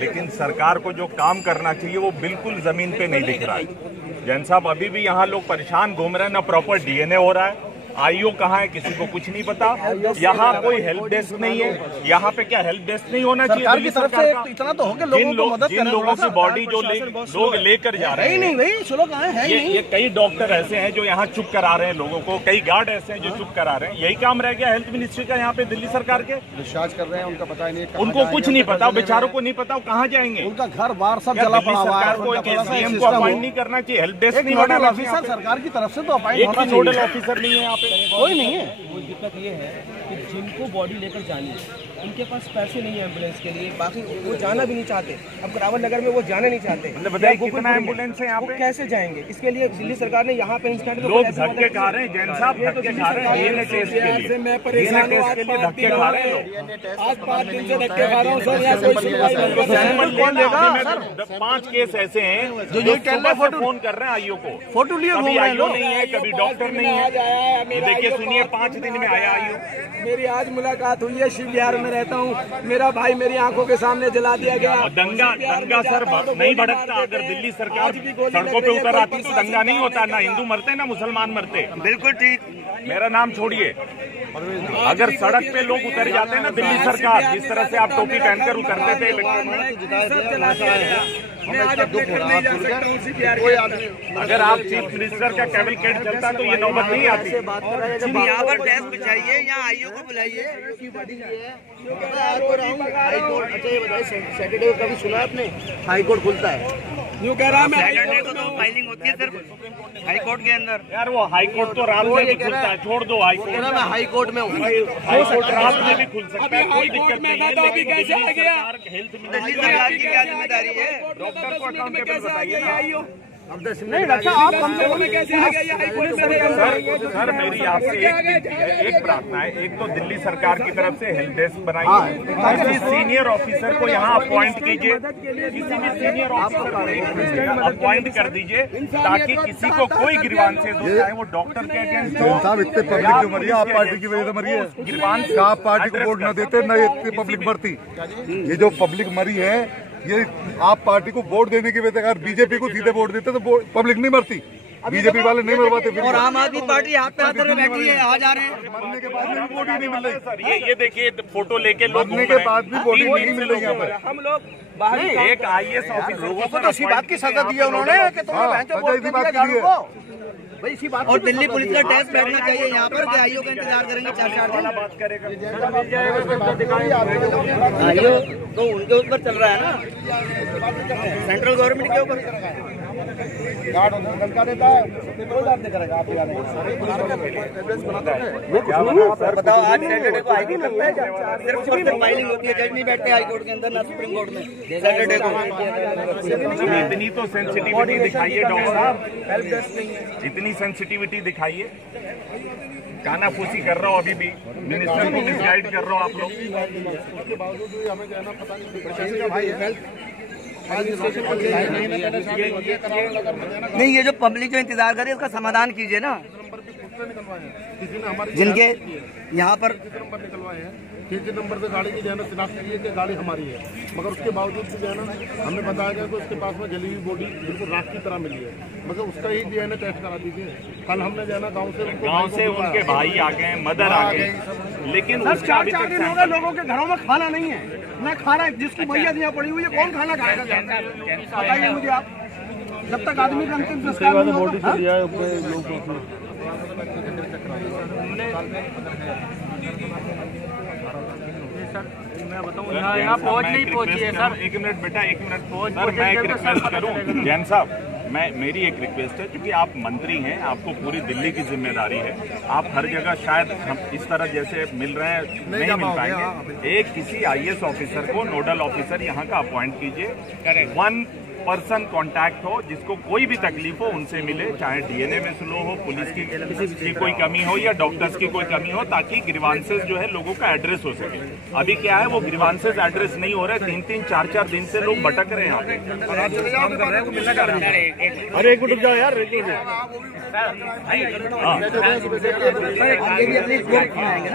लेकिन सरकार को जो काम करना चाहिए वो बिल्कुल जमीन पे नहीं दिख रहा है। जैन साहब, अभी भी यहाँ लोग परेशान घूम रहे हैं, ना प्रॉपर डीएनए हो रहा है, आईओ कहाँ है किसी को कुछ नहीं पता। यहाँ कोई हेल्प डेस्क नहीं है। यहाँ पे क्या हेल्प डेस्क नहीं होना चाहिए? सरकार की तरफ से इतना तो हो कि लोगों को मदद जिन लोगों की बॉडी जो लोग लेकर जा रहे हैं, नहीं भाई सुनो कहाँ है ये कई डॉक्टर ऐसे हैं जो यहाँ चुप करा रहे हैं लोगों को, कई गार्ड ऐसे हैं जो चुप करा रहे हैं। यही काम रह गया हेल्थ मिनिस्ट्री का यहाँ पे दिल्ली सरकार के। डिस्चार्ज कर रहे हैं, उनका पता नहीं, उनको कुछ नहीं पता, बेचारों को नहीं पता कहाँ जाएंगे। उनका घर बार सब जला पड़ा हुआ है। सरकार को एक एसडीएम को अपॉइंट नहीं करना चाहिए, हेल्प डेस्क नहीं होना ऑफिसर सरकार की तरफ से तो अपॉइंट होना चाहिए। नोडल ऑफिसर नहीं है यहाँ पे, कोई नहीं है। वो दिक्कत ये है कि जिनको बॉडी लेकर जानी है उनके पास पैसे नहीं है एम्बुलेंस के लिए, बाकी वो जाना भी नहीं चाहते। अब करावल नगर में वो जाना नहीं चाहते। बताइए कितना एम्बुलेंस है यहाँ पे, कैसे जाएंगे? इसके लिए दिल्ली सरकार ने यहाँ पे इंस्टेंट लोग धक्के खा रहे हैं। जैन साहब धक्के खा रहे हैं डीएनए टेस्ट के लिए, मैं परेशान हूँ। धक्के खा रहे हैं। आज 5 दिन से धक्के खा रहा हूँ सर। यहाँ कोई सुनवाई नहीं। 5 केस ऐसे हैं जो फोन कर रहे हैं आईओ को, फोटो लिए कभी आईओ नहीं है, कभी डॉक्टर नहीं है। ये देखिए सुनिए, 5 दिन में आया आईओ। मेरी आज मुलाकात हुई है, शिव विहार में रहता हूँ। मेरा भाई मेरी आंखों के सामने जला दिया गया। और दंगा सर नहीं भड़कता। अगर दिल्ली सरकार सड़कों पे उतर आती तो दंगा नहीं होता, ना हिंदू मरते ना मुसलमान मरते। बिल्कुल ठीक। मेरा नाम छोड़िए, अगर सड़क पे लोग उतर जाते हैं ना, दिल्ली सरकार जिस तरह से आप टोपी पहनकर उतरते थे, अगर आप चीफ मिनिस्टर का कैबिनेट चलता तो ये नौबत नहीं आती। यहाँ पर डेस्क बिछाइए, यहाँ आईओ को बुलाइए। सैटरडे को कभी सुना आपने? हाई कोर्ट खुलता है, यूँ कह रहा मैं सैटरडे को तो फाइलिंग होती है सिर्फ हाई कोर्ट के अंदर। यार वो हाई कोर्ट तो रात में भी खुलता है, छोड़ दो हाई कोर्ट। मैं हाई कोर्ट में हूँ, हाई कोर्ट रात में भी खुल सकता है, कोई दिक्कत नहीं है। अभी कैसे आ गया? हेल्थ दिल्ली सरकार की क्या जिम्मेदारी है? डॉक्टर को अकाउंटेबल बताइए। नहीं डॉक्टर आप कम से कम कैसे आ गया? हाई कोर्ट में सर मेरी आपसे एक प्रार्थना है, एक तो दिल्ली सरकार की तरफ से हेल्प डेस्क बनाइए, किसी सीनियर ऑफिसर को यहाँ अपॉइंट कीजिए, किसी भी सीनियर ऑफिसर को अपॉइंट कर दीजिए ताकि किसी को कोई ग्रीवांसेस हो, चाहे वो डॉक्टर के अगेंस्ट हो। साहब इतने पब्लिक जो मरी है, आप पार्टी की वजह से मरी है। ग्रीवांस आप पार्टी को वोट न देते न इतनी पब्लिक मरती। ये जो पब्लिक मरी है, ये आप पार्टी को वोट देने की वजह से, अगर बीजेपी को सीधे वोट देते तो पब्लिक नहीं मरती, बीजेपी वाले नहीं मरवाते। और आम आदमी पार्टी हाथ पे हाथ में बैठी है, आ जा रहे हैं। मरने के बाद भी वोट ही नहीं मिल रही सर। ये देखिए फोटो लेके लोग मरने के बाद भी वोट नहीं मिल रही यहाँ पर। हम लोग बाहर एक आईएएस ऑफिसर लोगों को तो इसी बात की सजा दी है उन्होंने कि तुमने भाई इसी बात। और दिल्ली पुलिस का टेस्ट बैठना चाहिए यहाँ पर, आईओ का इंतजार करेंगे 4-4 दिन। बात करेगा आईओ तो उनके ऊपर चल रहा है ना, सेंट्रल गवर्नमेंट के ऊपर। बताओ आज सैटरडे को हाईकोर्ट लगता है क्या? सिर्फ फाइलिंग होती है, जज नहीं बैठते हाईकोर्ट के अंदर ना सुप्रीम कोर्ट में सैटरडे को। इतनी तो सेंसिटिविटी दिखाइए डॉक्टर साहब, इतनी सेंसिटिविटी दिखाइए। कानाफूसी कर रहा हूँ अभी भी, मिनिस्टर को मिसगाइड कर रहा हूँ आप लोग। उसके बावजूद भी हमें कहना पता नहीं। नहीं, ये जो पब्लिक जो इंतजार करे उसका समाधान कीजिए ना। जिनके यहाँ पर निकलवाए हैं, 3 नंबर से गाड़ी की जो है ना शिनाख्त की है कि गाड़ी हमारी है, मगर उसके बावजूद भी जो है ना हमें बताया गया कि उसके पास में जली हुई बॉडी बिल्कुल राख की तरह मिली है, मगर उसका ही डीएनए टेस्ट करा दीजिए। कल हमने जो है ना गाँव से उनके भाई आ गए, मदर आ गए, लेकिन उसका अभी तक दिन हो गए लोगों के घरों में खाना नहीं है, न खाना। जिसकी मैयत यहाँ पड़ी हुई है, कौन खाना खाएगा? बताइए मुझे आप। जब तक आदमी का अंतिम संस्कार नहीं होगा। मैं बताऊँ यहाँ पहुँच नहीं पहुँची है सर। एक मिनट बेटा, एक मिनट सर, मैं एक रिक्वेस्ट करूँ जैन साहब, मेरी एक रिक्वेस्ट है, क्योंकि आप मंत्री हैं, आपको पूरी दिल्ली की जिम्मेदारी है, आप हर जगह शायद हम इस तरह जैसे मिल रहे हैं नहीं मिल पाएंगे। एक किसी आईएएस ऑफिसर को नोडल ऑफिसर यहाँ का अपॉइंट कीजिए। पर्सन कांटेक्ट हो, जिसको कोई भी तकलीफ हो उनसे मिले, चाहे डीएनए में स्लो हो, पुलिस की कोई कमी हो या डॉक्टर्स की कोई कमी हो, ताकि ग्रीवांसेस जो है लोगों का एड्रेस हो सके। अभी क्या है, वो ग्रीवांसेस एड्रेस नहीं हो रहे, 3-3, 4-4 दिन से लोग भटक रहे हैं यहाँ पे। अरे एक मिनट रुक जाओ यार, एक मिनट।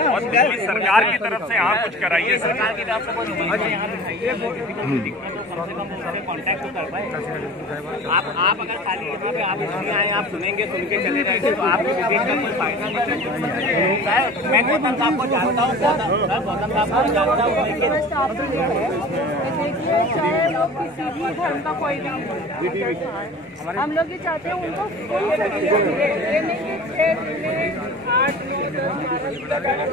और दिल्ली सरकार की तरफ से यहाँ कुछ कराइए सरकार की तरफ से कॉन्टैक्ट तो कर पाए। आप अगर खाली यहाँ पे आप इसलिए आए, आप सुनेंगे, सुन के चले जाएंगे तो आपको विदेश का कोई फायदा नहीं है। मैं गौतम साहब को जानता हूँ, गौतम साहब को जानता हूँ। देखिए, चाहे लोग किसी भी धर्म का कोई भी, हम लोग ये चाहते हैं उनको फुल सर्विस मिले। ये नहीं कि 6 दिन 8, 9, 10, 11